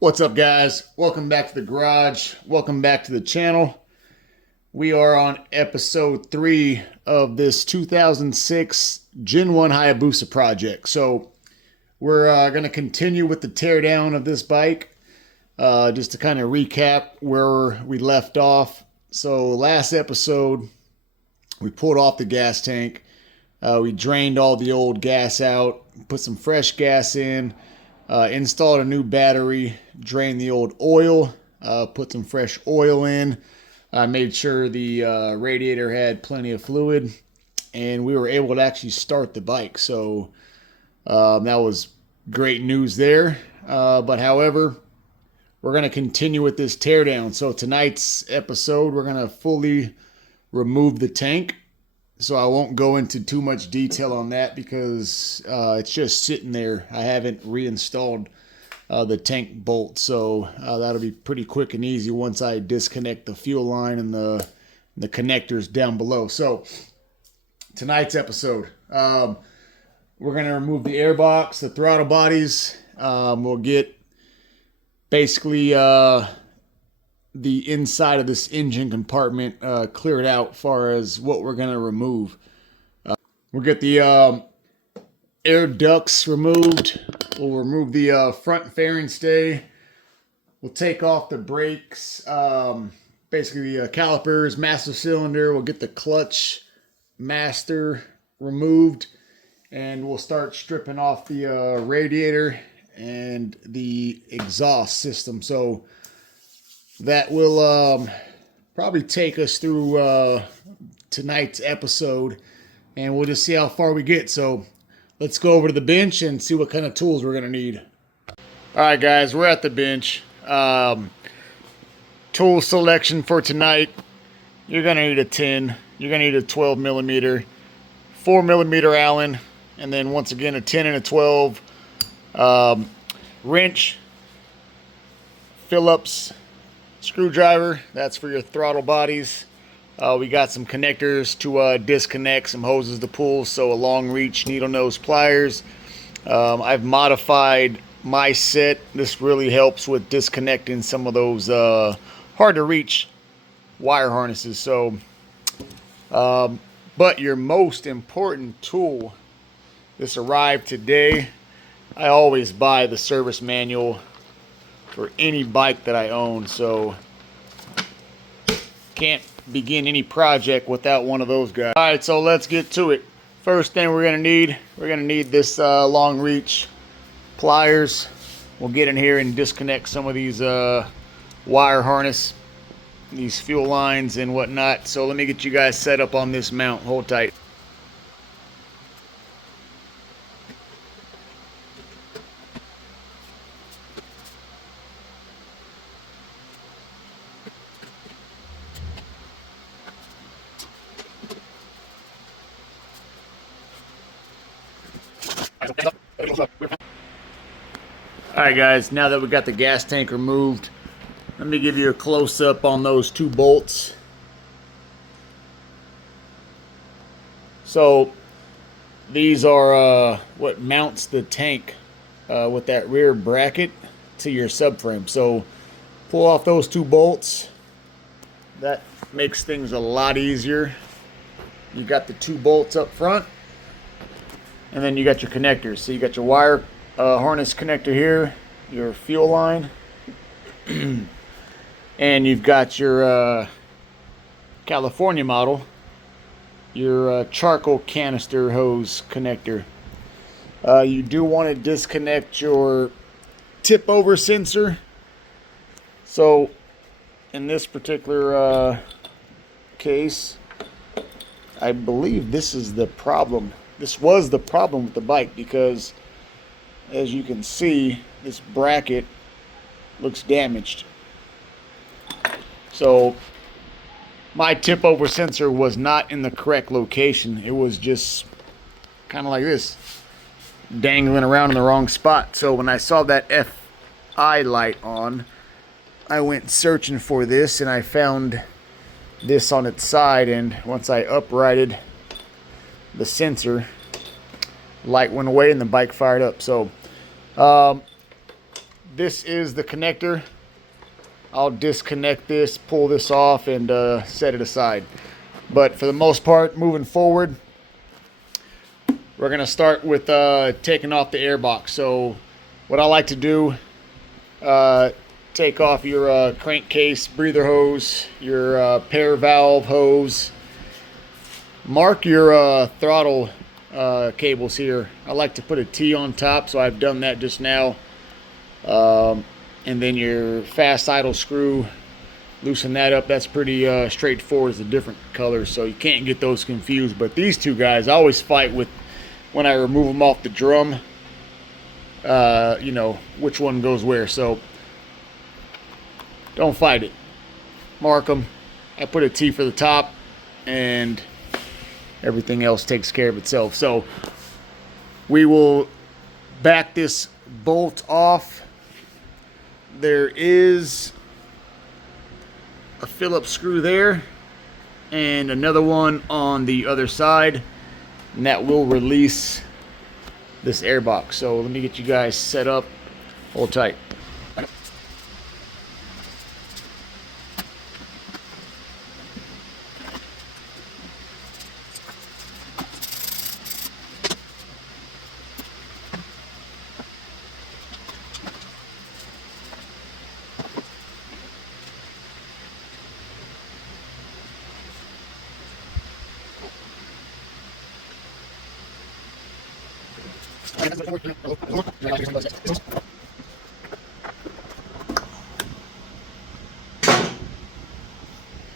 What's up, guys? Welcome back to the garage. Welcome back to the channel. We are on episode 3 of this 2006 Gen 1 Hayabusa project. So we're going to continue with the teardown of this bike, just to kind of recap where we left off. So last episode, we pulled off the gas tank. We drained all the old gas out, put some fresh gas in, installed a new battery, drained the old oil, put some fresh oil in. I made sure the radiator had plenty of fluid, and we were able to actually start the bike. So that was great news there. But however, we're going to continue with this teardown. So tonight's episode, we're going to fully remove the tank. So I won't go into too much detail on that because it's just sitting there. I haven't reinstalled the tank bolt, so that'll be pretty quick and easy once I disconnect the fuel line and the connectors down below. So tonight's episode, we're going to remove the airbox, the throttle bodies. We'll get basically the inside of this engine compartment cleared out as far as what we're going to remove. We'll get the air ducts removed. We'll remove the front fairing stay. We'll take off the brakes, basically the calipers, master cylinder. We'll get the clutch master removed, and we'll start stripping off the radiator and the exhaust system. So that will probably take us through tonight's episode, and we'll just see how far we get. So let's go over to the bench and see what kind of tools we're going to need. All right, guys, we're at the bench. Tool selection for tonight, you're going to need a 10. You're going to need a 12 millimeter, 4 millimeter Allen, and then once again a 10 and a 12. Wrench, Phillips screwdriver, that's for your throttle bodies. We got some connectors to disconnect, some hoses to pull, so a long reach needle nose pliers. I've modified my set. This really helps with disconnecting some of those hard to reach wire harnesses. So but your most important tool, this arrived today. I always buy the service manual for any bike that I own, so can't begin any project without one of those guys. All right, so let's get to it. First thing we're gonna need this long reach pliers. We'll get in here and disconnect some of these wire harness, these fuel lines and whatnot. So let me get you guys set up on this mount. Hold tight. Alright guys, now that we got the gas tank removed, let me give you a close-up on those two bolts. So these are what mounts the tank with that rear bracket to your subframe. So pull off those two bolts. That makes things a lot easier. You got the two bolts up front, and then you got your connectors. So you got your wire harness connector here, your fuel line, and you've got your California model, your charcoal canister hose connector. You do want to disconnect your tip over sensor. So in this particular case, I believe this is the problem. This was the problem with the bike, because as you can see, this bracket looks damaged. So my tip over sensor was not in the correct location. It was just kind of like this, dangling around in the wrong spot. So when I saw that FI light on, I went searching for this, and I found this on its side, and once I uprighted the sensor, light went away and the bike fired up. So this is the connector. I'll disconnect this, pull this off, and set it aside. But for the most part, moving forward, we're going to start with taking off the airbox. So what I like to do, take off your crankcase breather hose, your pair valve hose. Mark your throttle cables here. I like to put a T on top, so I've done that just now. And then your fast idle screw, loosen that up. That's pretty straightforward. It's a different color, so you can't get those confused. But these two guys, I always fight with when I remove them off the drum, you know, which one goes where. So don't fight it. Mark them. I put a T for the top, and everything else takes care of itself. So we will back this bolt off. There is a Phillips screw there and another one on the other side, and that will release this airbox. So let me get you guys set up. Hold tight.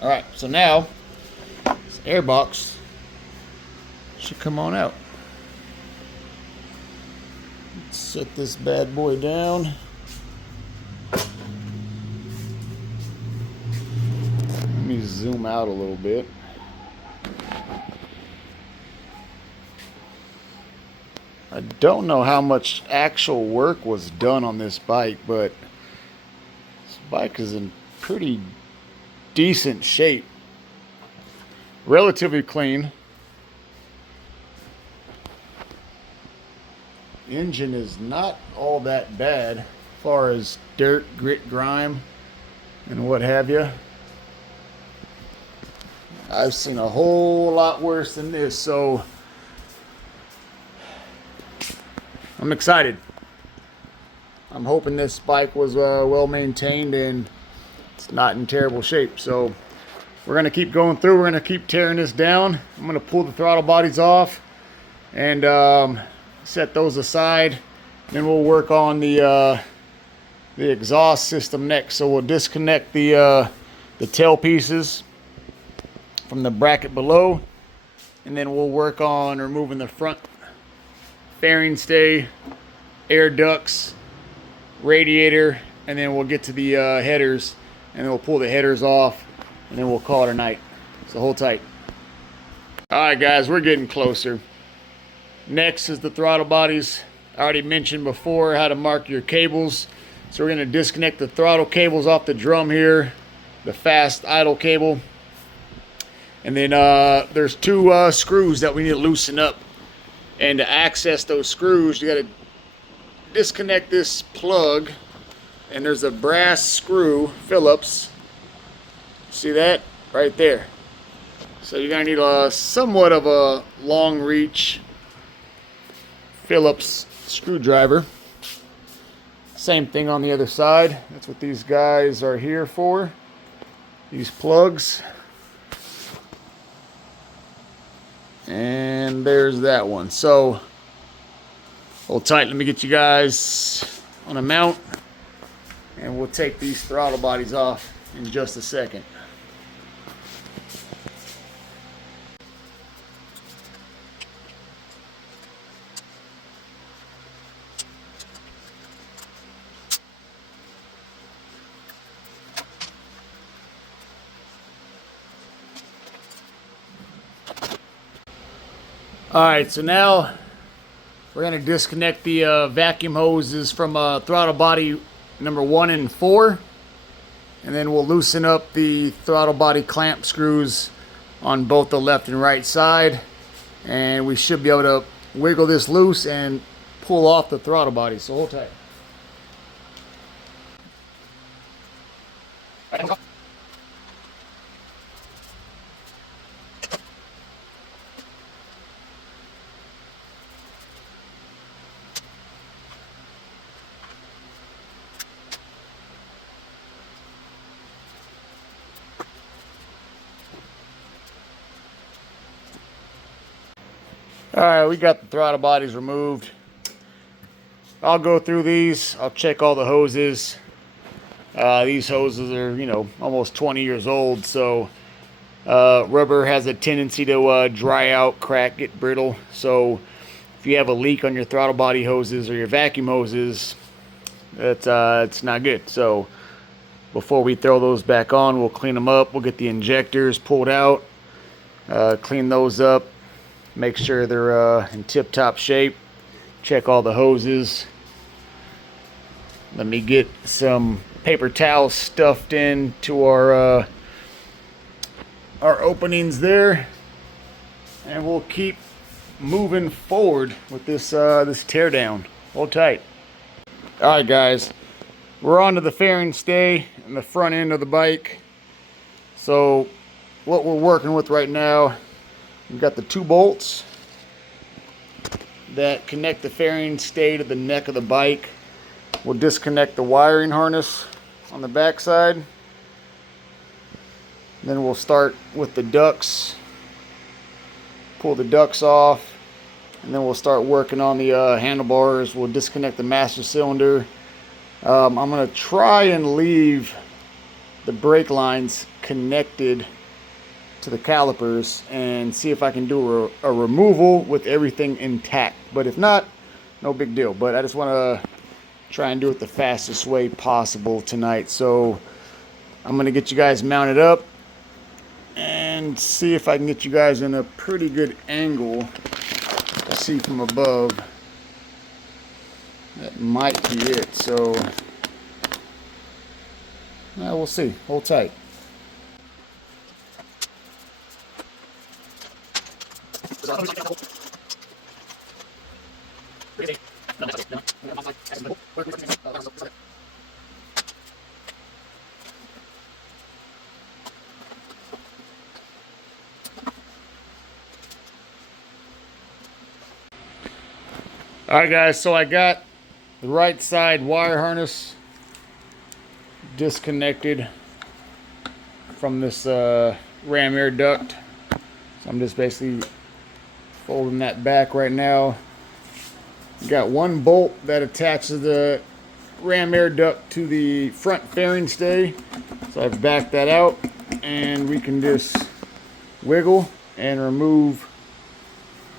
All right, so now this airbox should come on out. Let's set this bad boy down. Let me zoom out a little bit. I don't know how much actual work was done on this bike, but this bike is in pretty decent shape. Relatively clean. Engine is not all that bad as far as dirt, grit, grime, and what have you. I've seen a whole lot worse than this, so I'm excited. I'm hoping this bike was well maintained and it's not in terrible shape. So we're going to keep going through. We're going to keep tearing this down. I'm going to pull the throttle bodies off and set those aside. Then we'll work on the exhaust system next. So we'll disconnect the tail pieces from the bracket below, and then we'll work on removing the front fairing stay, air ducts, radiator, and then we'll get to the headers, and then we'll pull the headers off, and then we'll call it a night. So hold tight. All right, guys, we're getting closer. Next is the throttle bodies. I already mentioned before how to mark your cables. So we're going to disconnect the throttle cables off the drum here, the fast idle cable. And then there's two screws that we need to loosen up. And to access those screws, you got to disconnect this plug. And there's a brass screw, Phillips. See that? Right there. So you're going to need a somewhat of a long reach Phillips screwdriver. Same thing on the other side. That's what these guys are here for. These plugs. And there's that one. So hold tight. Let me get you guys on a mount, and we'll take these throttle bodies off in just a second. Alright, so now we're going to disconnect the vacuum hoses from throttle body number 1 and 4. And then we'll loosen up the throttle body clamp screws on both the left and right side. And we should be able to wiggle this loose and pull off the throttle body. So hold tight. Alright, we got the throttle bodies removed. I'll go through these. I'll check all the hoses. These hoses are, you know, almost 20 years old, so rubber has a tendency to dry out, crack, get brittle. So if you have a leak on your throttle body hoses or your vacuum hoses, it's not good. So before we throw those back on, we'll clean them up. We'll get the injectors pulled out, clean those up, make sure they're in tip-top shape, check all the hoses. Let me get some paper towels stuffed into our openings there, and we'll keep moving forward with this this teardown. Hold tight. All right, guys, we're on to the fairing stay and the front end of the bike. So what we're working with right now, we've got the 2 bolts that connect the fairing stay to the neck of the bike. We'll disconnect the wiring harness on the back side. Then we'll start with the ducts, pull the ducts off, and then we'll start working on the handlebars. We'll disconnect the master cylinder. I'm going to try and leave the brake lines connected to the calipers and see if I can do a removal with everything intact. But if not, no big deal. But I just want to try and do it the fastest way possible tonight. So I'm going to get you guys mounted up and see if I can get you guys in a pretty good angle to see from above. That might be it. So we'll see. Hold tight. Alright guys, so I got the right side wire harness disconnected from this ram air duct. So I'm just basically folding that back right now. Got 1 bolt that attaches the ram air duct to the front fairing stay. So I've backed that out, and we can just wiggle and remove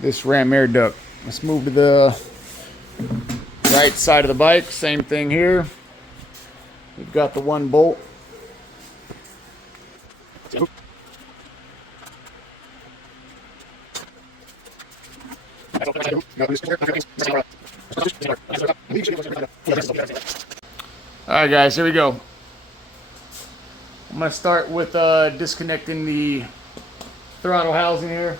this ram air duct. Let's move to the right side of the bike. Same thing here. We've got the 1 bolt. Alright guys, here we go. I'm going to start with disconnecting the throttle housing here.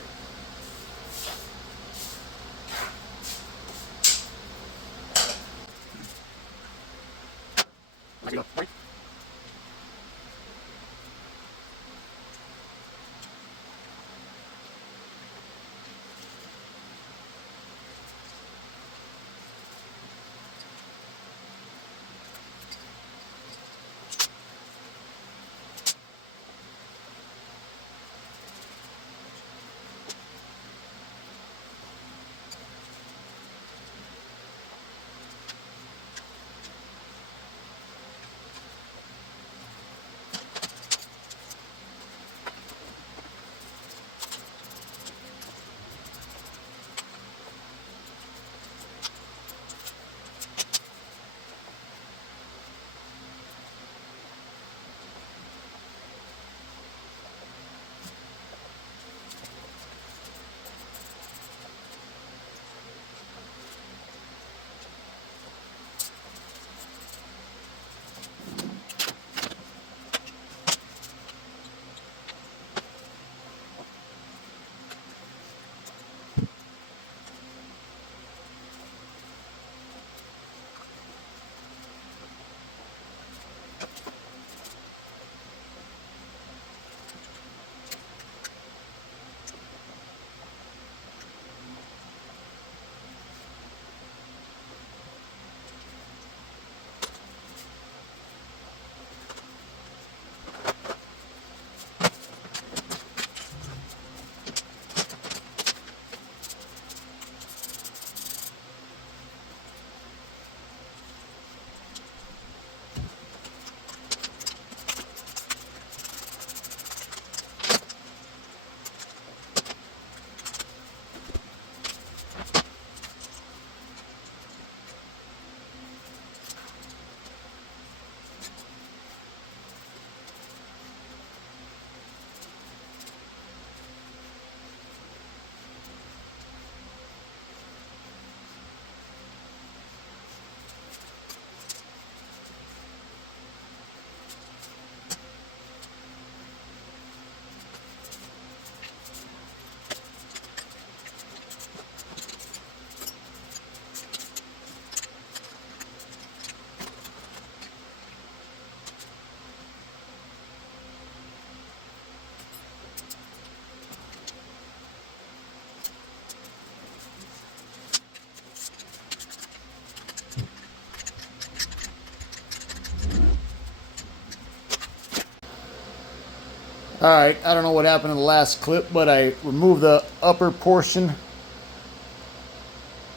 Alright, I don't know what happened in the last clip, but I removed the upper portion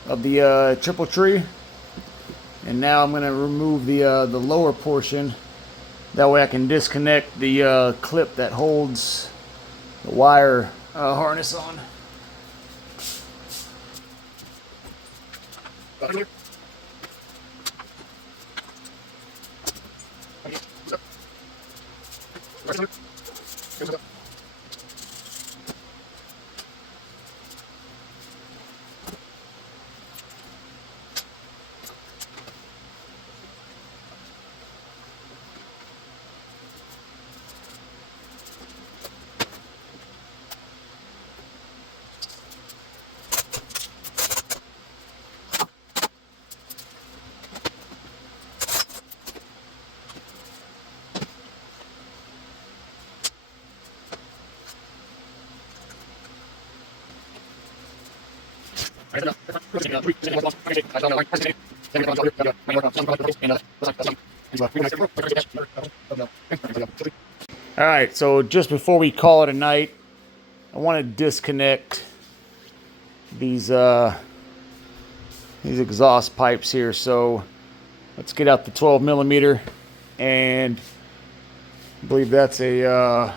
of the triple tree, and now I'm going to remove the lower portion. That way I can disconnect the clip that holds the wire harness on. Alright, so just before we call it a night, I want to disconnect these exhaust pipes here. So let's get out the 12 millimeter, and I believe that's a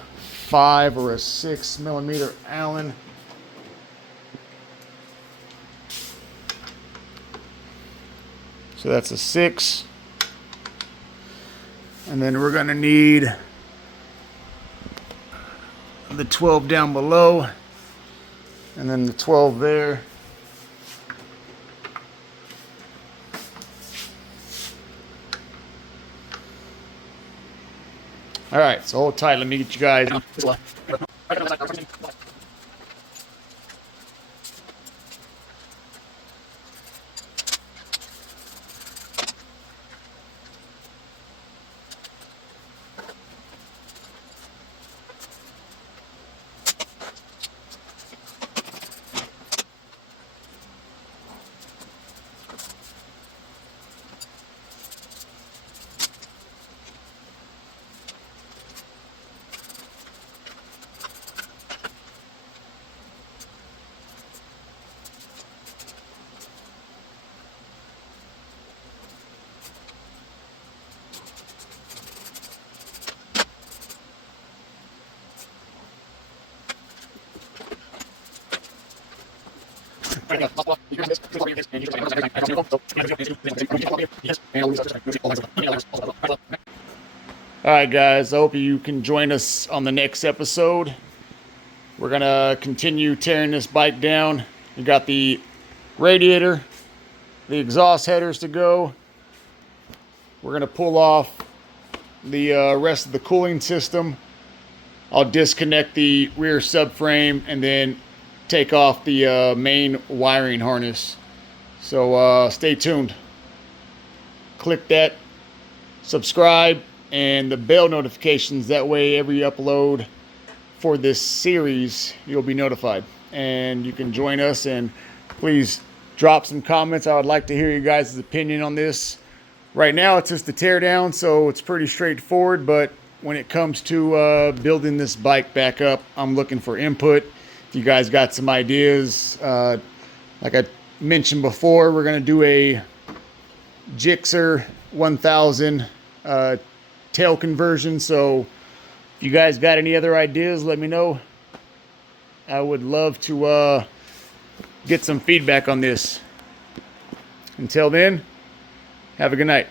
5 or a 6 millimeter Allen. So that's a 6. And then we're going to need the 12 down below, and then the 12 there. All right, so hold tight. Let me get you guys. Alright guys, I hope you can join us on the next episode. We're going to continue tearing this bike down. We got the radiator, the exhaust headers to go. We're going to pull off the rest of the cooling system. I'll disconnect the rear subframe and then take off the main wiring harness. So stay tuned. Click that subscribe and the bell notifications. That way every upload for this series you'll be notified, and you can join us. And please drop some comments. I would like to hear you guys' opinion on this. Right now it's just a tear down, so it's pretty straightforward, but when it comes to building this bike back up, I'm looking for input. If you guys got some ideas, like I mentioned before, we're going to do a Gixxer 1000 tail conversion. So if you guys got any other ideas, let me know. I would love to get some feedback on this. Until then, have a good night.